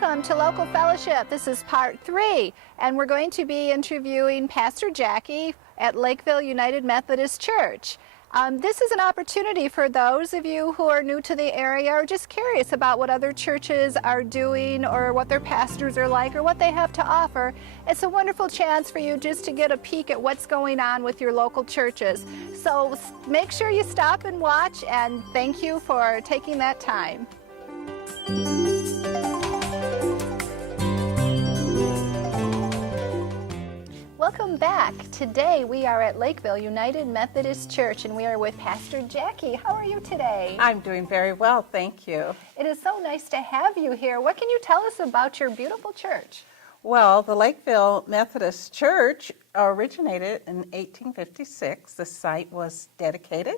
Welcome to Local Fellowship. This is part 3, and we're going to be interviewing Pastor Jackie at Lakeville United Methodist Church. This is an opportunity for those of you who are new to the area or just curious about what other churches are doing or what their pastors are like or what they have to offer. It's a wonderful chance for you just to get a peek at what's going on with your local churches. So make sure you stop and watch, and thank you for taking that time. Welcome back. Today we are at Lakeville United Methodist Church and we are with Pastor Jackie. How are you today? I'm doing very well, thank you. It is so nice to have you here. What can you tell us about your beautiful church? Well, the Lakeville Methodist Church originated in 1856. The site was dedicated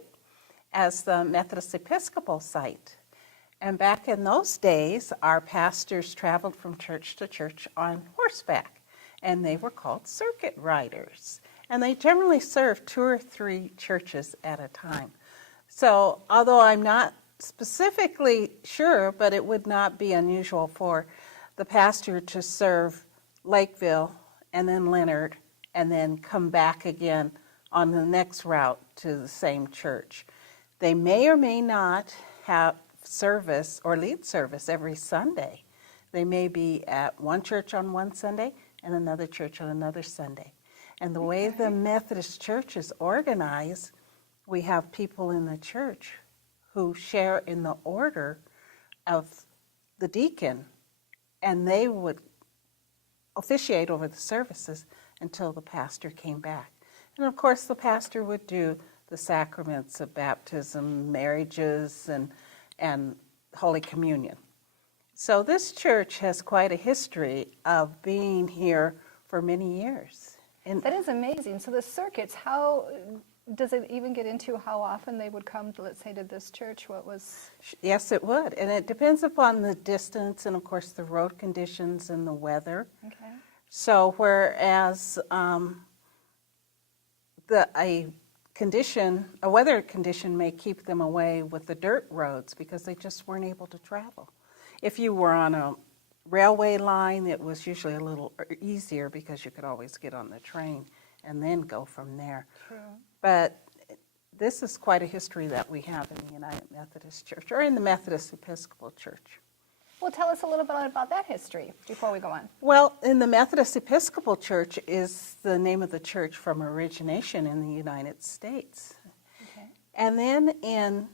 as the Methodist Episcopal site. And back in those days, our pastors traveled from church to church on horseback. And they were called circuit riders. And they generally served 2 or 3 churches at a time. So although I'm not specifically sure, but it would not be unusual for the pastor to serve Lakeville and then Leonard and then come back again on the next route to the same church. They may or may not have service or lead service every Sunday. They may be at one church on one Sunday and another church on another Sunday. And the way the Methodist Church is organized, we have people in the church who share in the order of the deacon, and they would officiate over the services until the pastor came back. And of course, the pastor would do the sacraments of baptism, marriages, and Holy Communion. So this church has quite a history of being here for many years. And that is amazing. So the circuits, how does it even get into how often they would come, let's say, to this church? What was? Yes, it would. And it depends upon the distance and, of course, the road conditions and the weather. Okay. So whereas a weather condition may keep them away with the dirt roads because they just weren't able to travel. If you were on a railway line, it was usually a little easier because you could always get on the train and then go from there. True. But this is quite a history that we have in the United Methodist Church, or in the Methodist Episcopal Church. Well, tell us a little bit about that history before we go on. Well, in the Methodist Episcopal Church is the name of the church from origination in the United States. Okay. And then in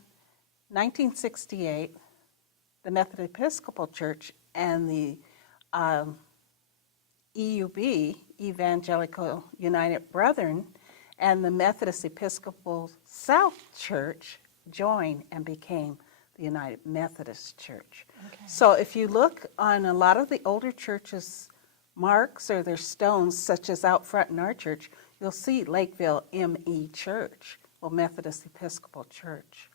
1968, the Methodist Episcopal Church and the EUB, Evangelical United Brethren, and the Methodist Episcopal South Church joined and became the United Methodist Church. Okay. So if you look on a lot of the older churches' marks or their stones, such as out front in our church, you'll see Lakeville M.E. Church, or Methodist Episcopal Church.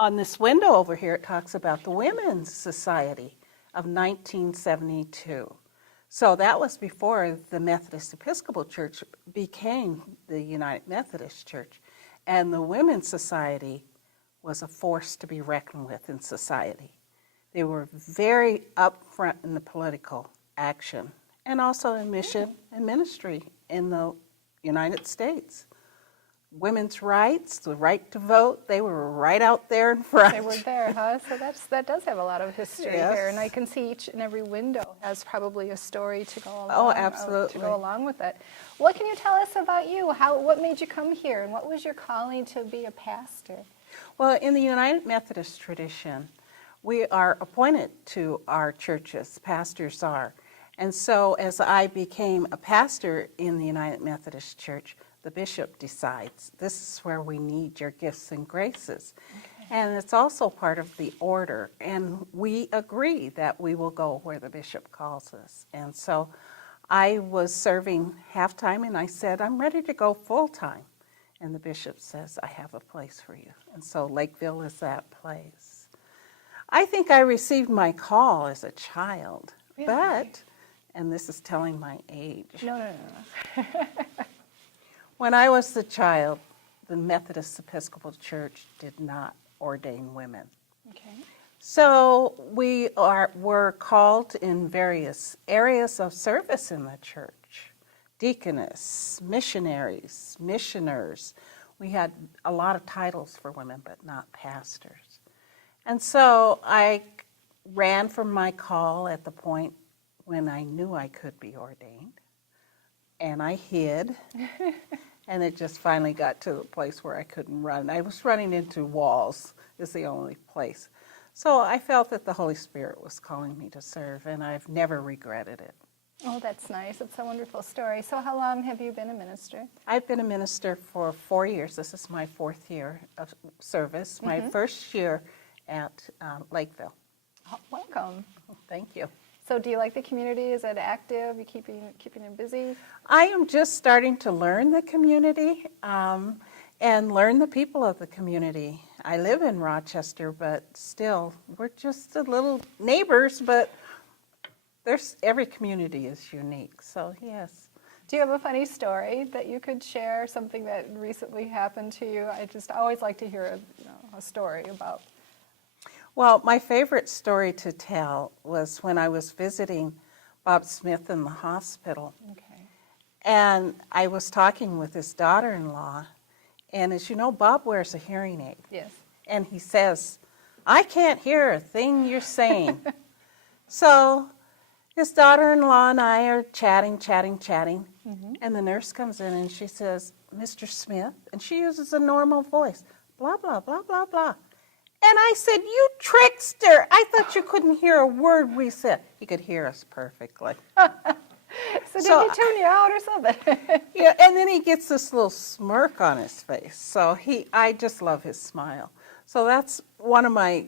On this window over here, it talks about the Women's Society of 1972. So that was before the Methodist Episcopal Church became the United Methodist Church. And the Women's Society was a force to be reckoned with in society. They were very upfront in the political action and also in mission and ministry in the United States. Women's rights, the right to vote, they were right out there in front. They were there, huh? So that does have a lot of history Yes. here, and I can see each and every window has probably a story to go along. Oh, absolutely. To go along with it. What can you tell us about you? What made you come here, and what was your calling to be a pastor? Well, in the United Methodist tradition, we are appointed to our churches, pastors are. And so as I became a pastor in the United Methodist Church, the bishop decides, this is where we need your gifts and graces. Okay. And it's also part of the order. And we agree that we will go where the bishop calls us. And so I was serving half-time, and I said, I'm ready to go full-time. And the bishop says, I have a place for you. And so Lakeville is that place. I think I received my call as a child, really? But, and this is telling my age. No. When I was a child, the Methodist Episcopal Church did not ordain women. Okay. So we're called in various areas of service in the church. Deaconess, missionaries, missioners. We had a lot of titles for women, but not pastors. And so I ran from my call at the point when I knew I could be ordained. And I hid. And it just finally got to the place where I couldn't run. I was running into walls, is the only place. So I felt that the Holy Spirit was calling me to serve, and I've never regretted it. Oh, that's nice. It's a wonderful story. So how long have you been a minister? I've been a minister for 4 years. This is my 4th year of service, my first year at Lakeville. Oh, welcome. Thank you. So do you like the community? Is it active? You keeping it busy? I am just starting to learn the community and learn the people of the community. I live in Rochester, but still, we're just a little neighbors, but every community is unique, so yes. Do you have a funny story that you could share, something that recently happened to you? I just always like to hear a story about. Well, my favorite story to tell was when I was visiting Bob Smith in the hospital. Okay. And I was talking with his daughter-in-law, and as you know, Bob wears a hearing aid. Yes. And he says, "I can't hear a thing you're saying." So his daughter-in-law and I are chatting, and the nurse comes in and she says, "Mr. Smith," and she uses a normal voice, blah, blah, blah, blah, blah. And I said, "You trickster, I thought you couldn't hear a word we said." He could hear us perfectly. So did he tune you out or something? Yeah, and then he gets this little smirk on his face. So I just love his smile. So that's one of my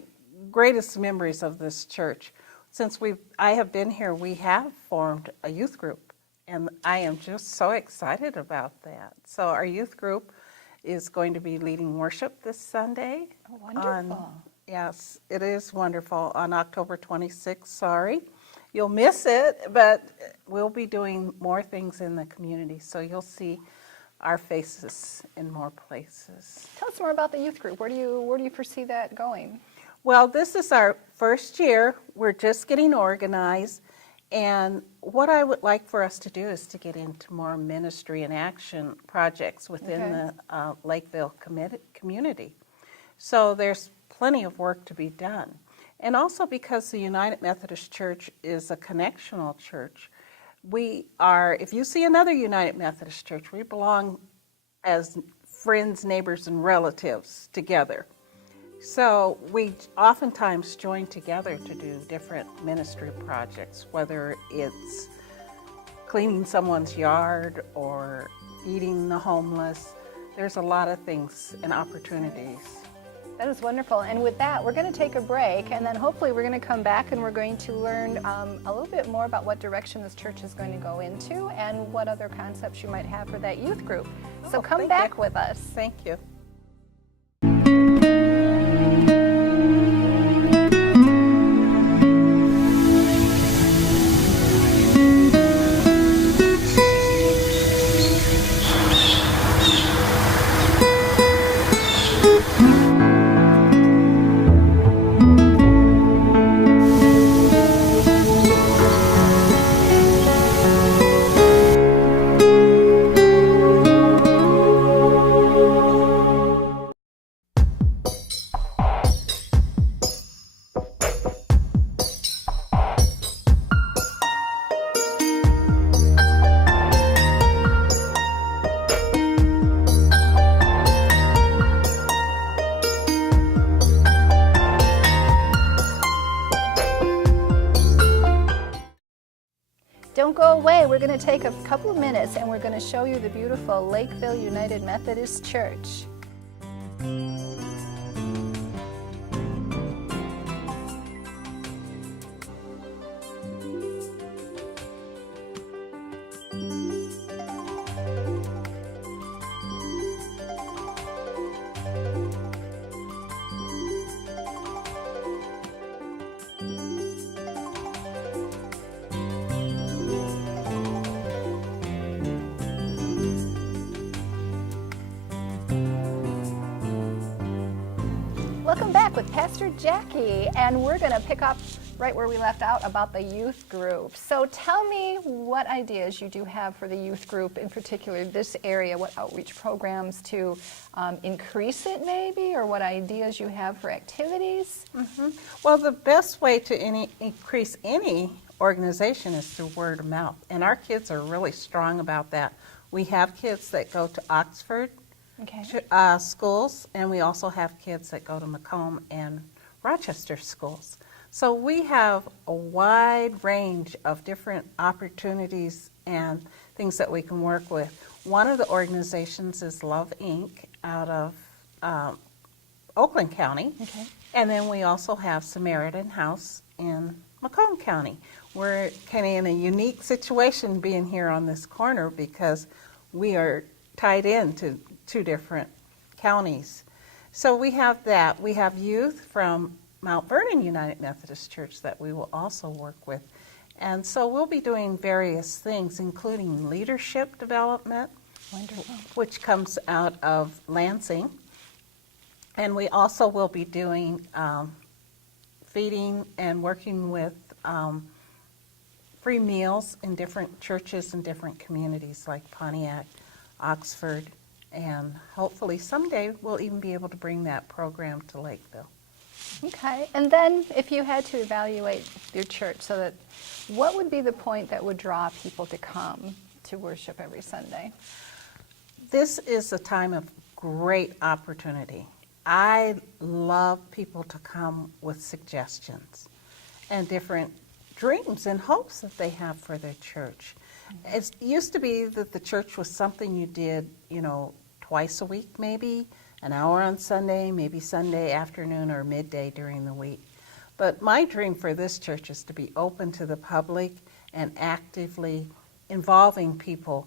greatest memories of this church. Since I have been here, we have formed a youth group, and I am just so excited about that. So our youth group is going to be leading worship this Sunday. Oh, wonderful. Yes, it is wonderful, on October 26th, sorry. You'll miss it, but we'll be doing more things in the community, so you'll see our faces in more places. Tell us more about the youth group. Where do you foresee that going? Well, this is our first year. We're just getting organized, and what I would like for us to do is to get into more ministry and action projects within the Lakeville community. So there's plenty of work to be done. And also because the United Methodist Church is a connectional church, if you see another United Methodist Church, we belong as friends, neighbors, and relatives together. So we oftentimes join together to do different ministry projects, whether it's cleaning someone's yard or feeding the homeless. There's a lot of things and opportunities. That is wonderful. And with that, we're going to take a break, and then hopefully we're going to come back and we're going to learn a little bit more about what direction this church is going to go into and what other concepts you might have for that youth group. So come back with us. Thank you. Don't go away. We're going to take a couple of minutes and we're going to show you the beautiful Lakeville United Methodist Church. back with Pastor Jackie, and we're going to pick up right where we left out about the youth group. So tell me what ideas you do have for the youth group, in particular this area, what outreach programs to increase it maybe, or what ideas you have for activities? Well, the best way to increase any organization is through word of mouth, and our kids are really strong about that. We have kids that go to Oxford schools, and we also have kids that go to Macomb and Rochester schools. So we have a wide range of different opportunities and things that we can work with. One of the organizations is Love Inc. out of Oakland County. And then we also have Samaritan House in Macomb County. We're kind of in a unique situation being here on this corner because we are tied into two different counties. So we have that. We have youth from Mount Vernon United Methodist Church that we will also work with. And so we'll be doing various things, including leadership development, which comes out of Lansing. And we also will be doing feeding and working with free meals in different churches and different communities like Pontiac, Oxford, and hopefully someday we'll even be able to bring that program to Lakeville. Okay, and then if you had to evaluate your church, so that what would be the point that would draw people to come to worship every Sunday? This is a time of great opportunity. I love people to come with suggestions and different dreams and hopes that they have for their church. It used to be that the church was something you did, twice a week maybe, an hour on Sunday, maybe Sunday afternoon or midday during the week. But my dream for this church is to be open to the public and actively involving people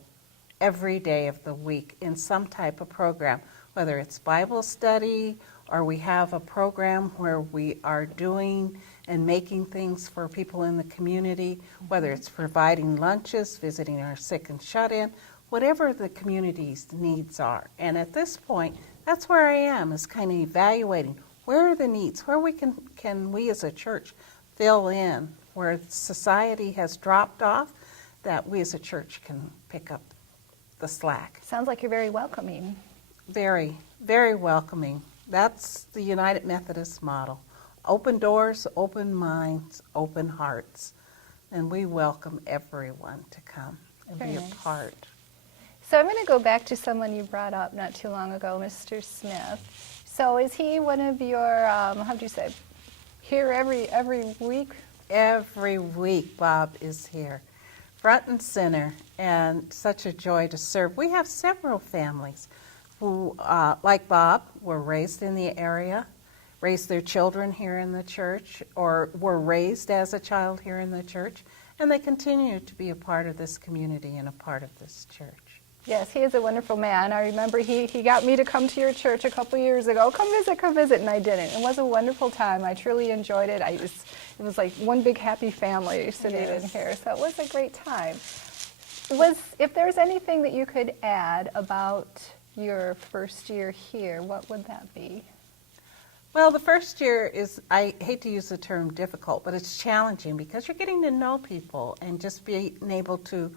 every day of the week in some type of program, whether it's Bible study or we have a program where we are doing and making things for people in the community, whether it's providing lunches, visiting our sick and shut-in, whatever the community's needs are. And at this point, that's where I am, is kind of evaluating where are the needs, where we can we as a church fill in, where society has dropped off, that we as a church can pick up the slack. Sounds like you're very welcoming. Very, very welcoming. That's the United Methodist model. Open doors, open minds, open hearts. And we welcome everyone to come and Very be nice. a part. So I'm going to go back to someone you brought up not too long ago, Mr. Smith. So is he one of your, how do you say, here every week? Every week Bob is here, front and center, and such a joy to serve. We have several families who, like Bob, were raised in the area, raised their children here in the church, or were raised as a child here in the church, and they continue to be a part of this community and a part of this church. Yes, he is a wonderful man. I remember he got me to come to your church a couple years ago. Come visit, and I didn't. It was a wonderful time. I truly enjoyed it. It was like one big happy family sitting in here, so it was a great time. If there's anything that you could add about your first year here, what would that be? Well, the first year is, I hate to use the term difficult, but it's challenging because you're getting to know people and just being able to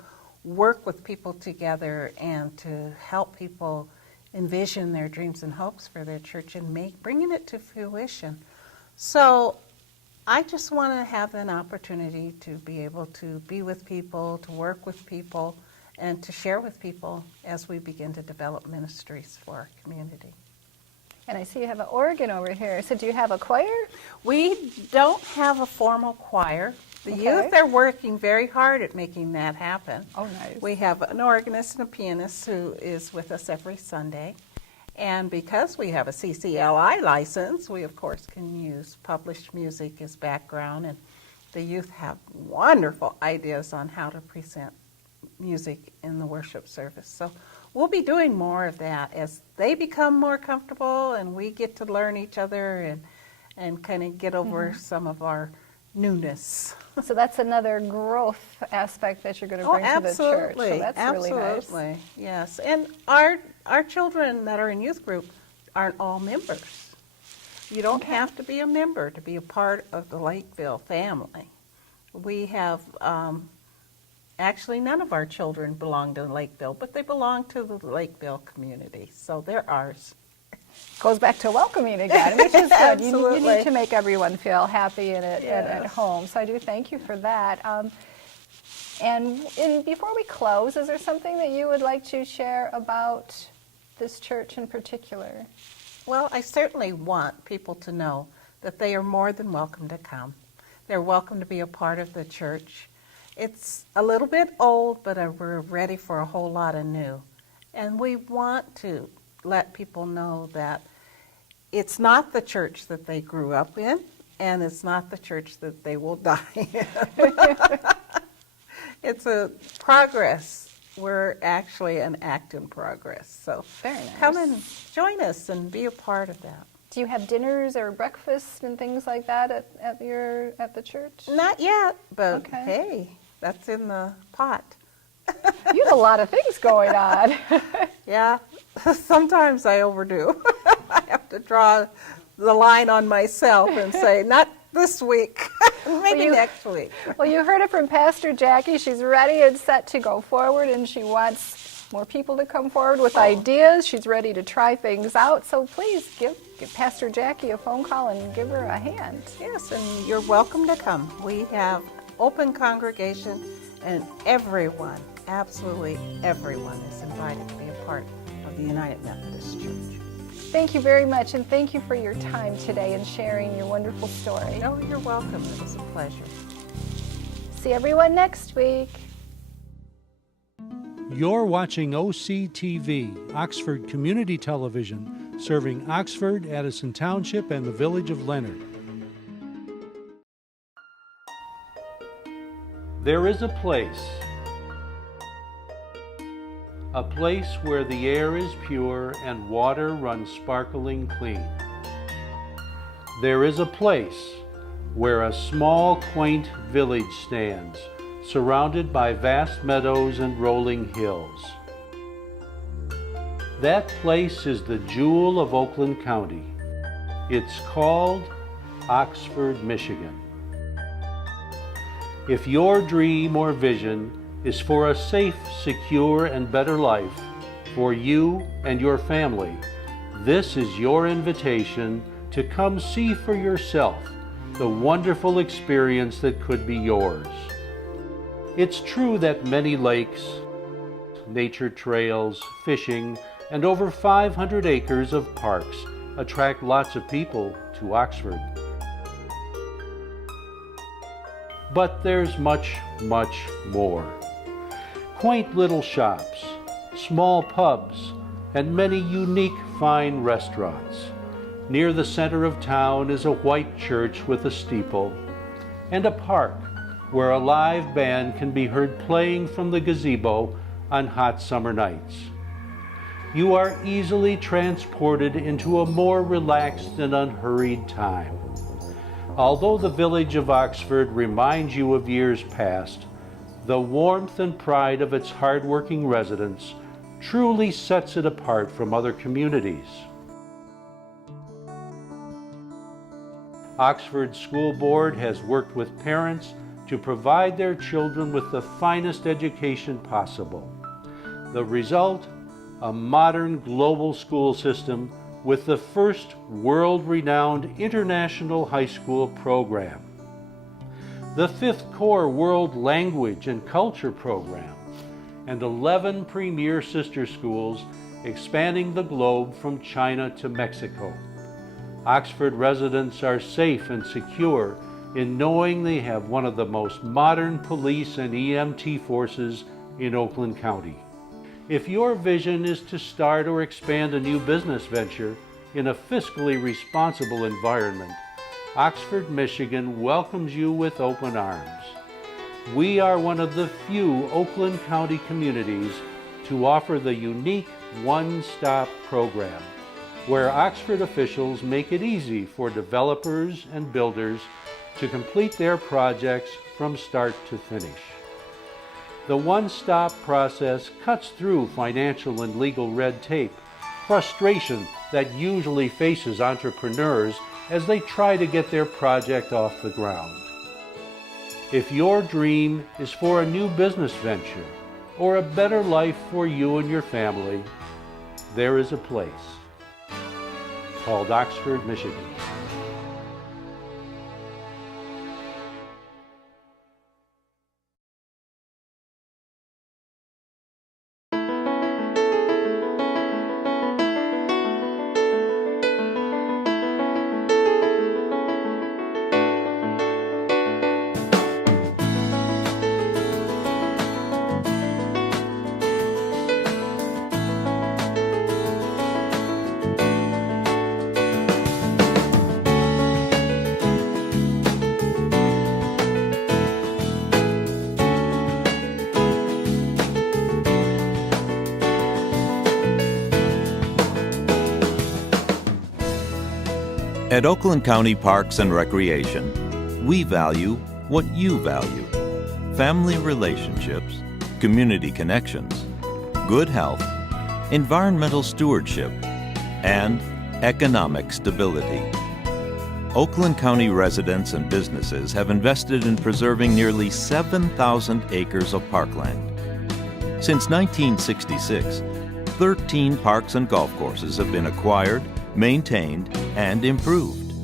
work with people together and to help people envision their dreams and hopes for their church and bringing it to fruition. So I just want to have an opportunity to be able to be with people, to work with people, and to share with people as we begin to develop ministries for our community. And I see you have an organ over here. So do you have a choir? We don't have a formal choir. The youth are working very hard at making that happen. Oh, nice. We have an organist and a pianist who is with us every Sunday. And because we have a CCLI license, we of course can use published music as background, and the youth have wonderful ideas on how to present music in the worship service. So we'll be doing more of that as they become more comfortable and we get to learn each other and kind of get over some of our newness. So that's another growth aspect that you're going to bring to the church. So that's really nice. Absolutely, yes. And our children that are in youth group aren't all members. You don't have to be a member to be a part of the Lakeville family. We have, actually none of our children belong to Lakeville, but they belong to the Lakeville community, so they're ours. Goes back to welcoming again, which is good. You Absolutely. need to make everyone feel happy and at Yes. home. So I do thank you for that. And before we close, is there something that you would like to share about this church in particular? Well, I certainly want people to know that they are more than welcome to come. They're welcome to be a part of the church. It's a little bit old, but we're ready for a whole lot of new. And we want to let people know that it's not the church that they grew up in, and it's not the church that they will die in. It's a progress. We're actually an act in progress. So Very nice. come and join us and be a part of that. Do you have dinners or breakfast and things like that at the church? Not yet, but Okay. hey, that's in the pot. You have a lot of things going on. Yeah, sometimes I overdo. I have to draw the line on myself and say, not this week, maybe you- next week. Well, you heard it from Pastor Jackie. She's ready and set to go forward, and she wants more people to come forward with ideas. She's ready to try things out. So please give Pastor Jackie a phone call and give her a hand. Yes, and you're welcome to come. We have open congregation, and everyone, absolutely everyone, is invited to be a part of the United Methodist Church. Thank you very much, and thank you for your time today and sharing your wonderful story. No, you're welcome. It was a pleasure. See everyone next week. You're watching OCTV, Oxford Community Television, serving Oxford, Addison Township, and the village of Leonard. There is a place where the air is pure and water runs sparkling clean. There is a place where a small, quaint village stands, surrounded by vast meadows and rolling hills. That place is the jewel of Oakland County. It's called Oxford, Michigan. If your dream or vision is for a safe, secure, and better life for you and your family, this is your invitation to come see for yourself the wonderful experience that could be yours. It's true that many lakes, nature trails, fishing, and over 500 acres of parks attract lots of people to Oxford. But there's much, much more. Quaint little shops, small pubs, and many unique fine restaurants. Near the center of town is a white church with a steeple, and a park where a live band can be heard playing from the gazebo on hot summer nights. You are easily transported into a more relaxed and unhurried time. Although the village of Oxford reminds you of years past, the warmth and pride of its hard-working residents truly sets it apart from other communities. Oxford School Board has worked with parents to provide their children with the finest education possible. The result? A modern global school system with the first world-renowned international high school program, the 5th Core World Language and Culture Program, and 11 premier sister schools expanding the globe from China to Mexico. Oxford residents are safe and secure in knowing they have one of the most modern police and EMT forces in Oakland County. If your vision is to start or expand a new business venture in a fiscally responsible environment, Oxford, Michigan welcomes you with open arms. We are one of the few Oakland County communities to offer the unique one-stop program, where Oxford officials make it easy for developers and builders to complete their projects from start to finish. The one-stop process cuts through financial and legal red tape, frustration that usually faces entrepreneurs as they try to get their project off the ground. If your dream is for a new business venture or a better life for you and your family, there is a place called Oxford, Michigan. At Oakland County Parks and Recreation, we value what you value: family relationships, community connections, good health, environmental stewardship, and economic stability. Oakland County residents and businesses have invested in preserving nearly 7,000 acres of parkland. Since 1966, 13 parks and golf courses have been acquired, maintained, and improved.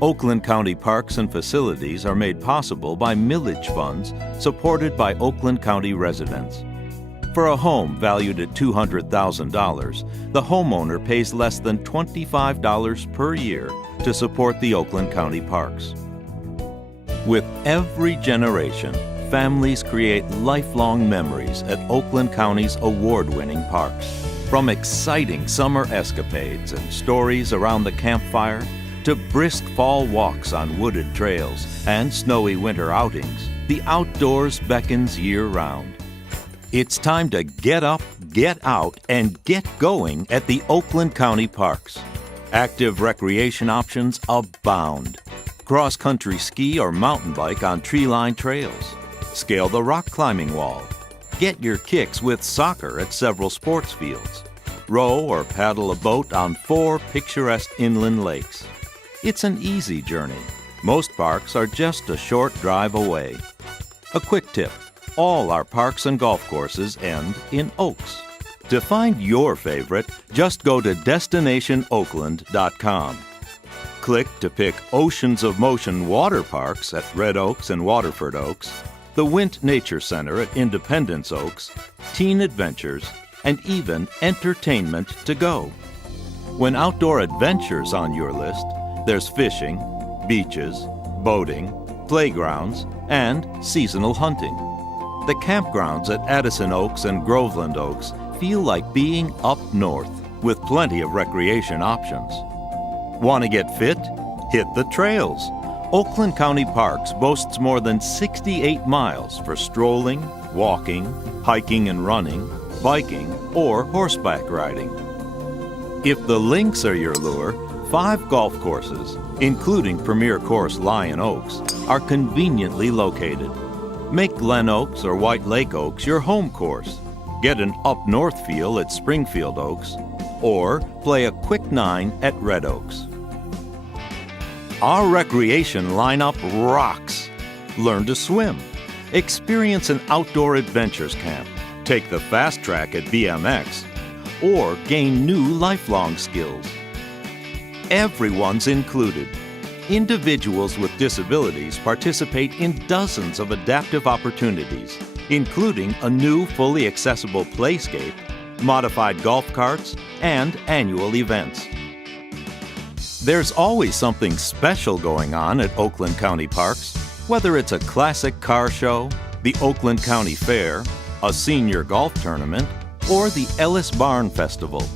Oakland County parks and facilities are made possible by millage funds supported by Oakland County residents. For a home valued at $200,000, the homeowner pays less than $25 per year to support the Oakland County parks. With every generation, families create lifelong memories at Oakland County's award-winning parks. From exciting summer escapades and stories around the campfire to brisk fall walks on wooded trails and snowy winter outings, the outdoors beckons year-round. It's time to get up, get out, and get going at the Oakland County parks. Active recreation options abound. Cross-country ski or mountain bike on tree-lined trails. Scale the rock climbing wall. Get your kicks with soccer at several sports fields. Row or paddle a boat on 4 picturesque inland lakes. It's an easy journey. Most parks are just a short drive away. A quick tip: all our parks and golf courses end in Oaks. To find your favorite, just go to DestinationOakland.com. Click to pick Oceans of Motion water parks at Red Oaks and Waterford Oaks, the Wint Nature Center at Independence Oaks, Teen Adventures, and even entertainment to go. When outdoor adventures on your list, there's fishing, beaches, boating, playgrounds, and seasonal hunting. The campgrounds at Addison Oaks and Groveland Oaks feel like being up north with plenty of recreation options. Want to get fit? Hit the trails. Oakland County Parks boasts more than 68 miles for strolling, walking, hiking and running, biking, or horseback riding. If the links are your lure, 5 golf courses, including Premier Course Lion Oaks, are conveniently located. Make Glen Oaks or White Lake Oaks your home course. Get an up-north feel at Springfield Oaks, or play a quick 9 at Red Oaks. Our recreation lineup rocks. Learn to swim. Experience an outdoor adventures camp. Take the fast track at BMX, or gain new lifelong skills. Everyone's included. Individuals with disabilities participate in dozens of adaptive opportunities, including a new fully accessible playscape, modified golf carts, and annual events. There's always something special going on at Oakland County Parks, whether it's a classic car show, the Oakland County Fair, a senior golf tournament, or the Ellis Barn Festival.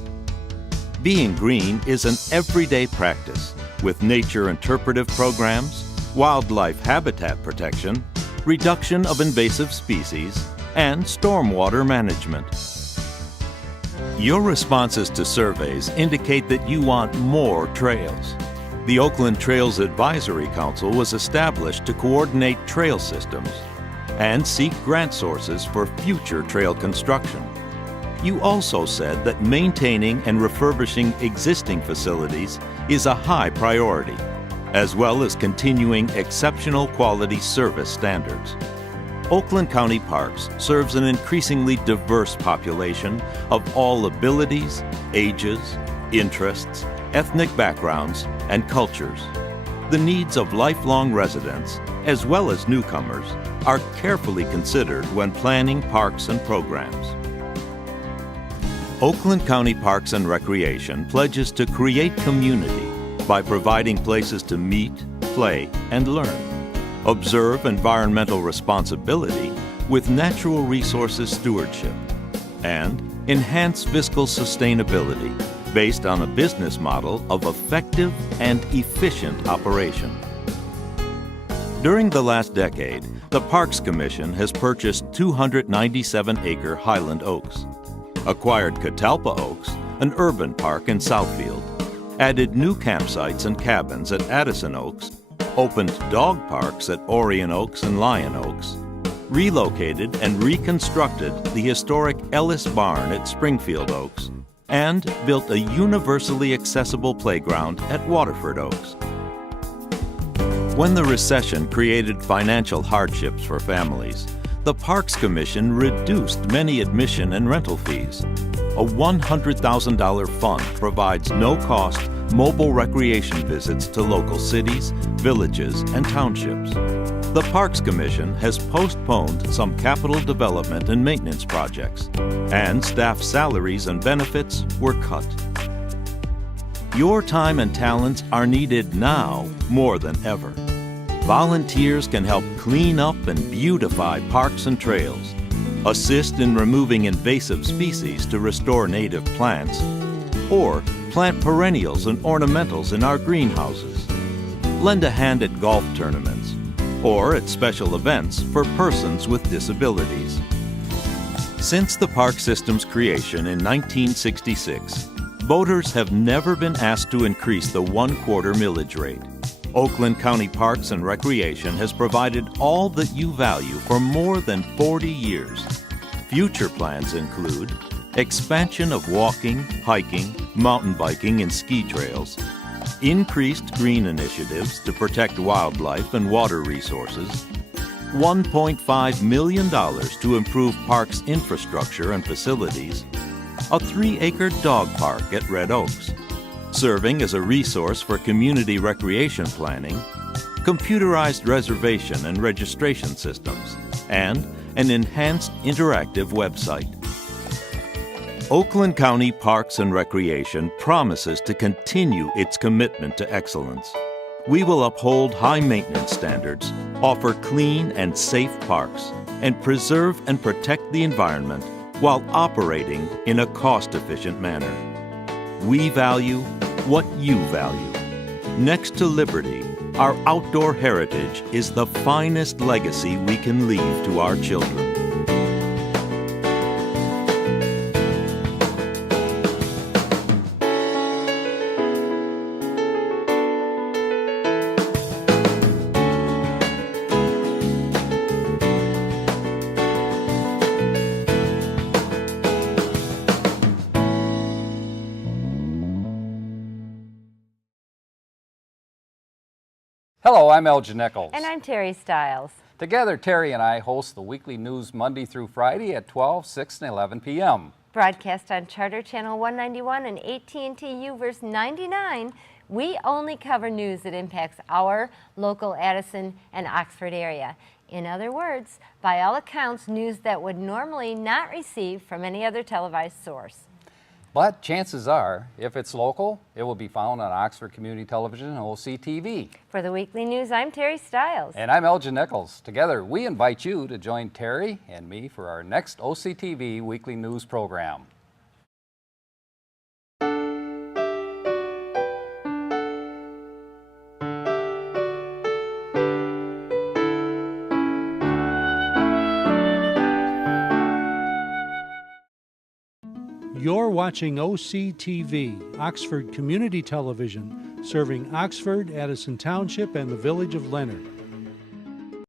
Being green is an everyday practice with nature interpretive programs, wildlife habitat protection, reduction of invasive species, and stormwater management. Your responses to surveys indicate that you want more trails. The Oakland Trails Advisory Council was established to coordinate trail systems and seek grant sources for future trail construction. You also said that maintaining and refurbishing existing facilities is a high priority, as well as continuing exceptional quality service standards. Oakland County Parks serves an increasingly diverse population of all abilities, ages, interests, ethnic backgrounds, and cultures. The needs of lifelong residents, as well as newcomers, are carefully considered when planning parks and programs. Oakland County Parks and Recreation pledges to create community by providing places to meet, play, and learn, observe environmental responsibility with natural resources stewardship, and enhance fiscal sustainability based on a business model of effective and efficient operation. During the last decade, the Parks Commission has purchased 297-acre Highland Oaks, acquired Catalpa Oaks, an urban park in Southfield, added new campsites and cabins at Addison Oaks, opened dog parks at Orion Oaks and Lion Oaks, relocated and reconstructed the historic Ellis Barn at Springfield Oaks, and built a universally accessible playground at Waterford Oaks. When the recession created financial hardships for families, the Parks Commission reduced many admission and rental fees. A $100,000 fund provides no-cost mobile recreation visits to local cities, villages, and townships. The Parks Commission has postponed some capital development and maintenance projects, and staff salaries and benefits were cut. Your time and talents are needed now more than ever. Volunteers can help clean up and beautify parks and trails, assist in removing invasive species to restore native plants, or plant perennials and ornamentals in our greenhouses. Lend a hand at golf tournaments, or at special events for persons with disabilities. Since the park system's creation in 1966, voters have never been asked to increase the 1/4 millage rate. Oakland County Parks and Recreation has provided all that you value for more than 40 years. Future plans include expansion of walking, hiking, mountain biking, and ski trails, increased green initiatives to protect wildlife and water resources, $1.5 million to improve parks infrastructure and facilities, a 3-acre dog park at Red Oaks, serving as a resource for community recreation planning, computerized reservation and registration systems, and an enhanced interactive website. Oakland County Parks and Recreation promises to continue its commitment to excellence. We will uphold high maintenance standards, offer clean and safe parks, and preserve and protect the environment while operating in a cost-efficient manner. We value what you value. Next to liberty, our outdoor heritage is the finest legacy we can leave to our children. Hello, I'm Elgin Nichols. And I'm Terry Stiles. Together, Terry and I host the weekly news Monday through Friday at 12, 6, and 11 p.m. Broadcast on Charter Channel 191 and AT&T UVerse 99, we only cover news that impacts our local Addison and Oxford area. In other words, by all accounts, news that would normally not receive from any other televised source. But chances are, if it's local, it will be found on Oxford Community Television and OCTV. For the weekly news, I'm Terry Stiles. And I'm Elgin Nichols. Together, we invite you to join Terry and me for our next OCTV weekly news program. You're watching OCTV, Oxford Community Television, serving Oxford, Addison Township, and the village of Leonard.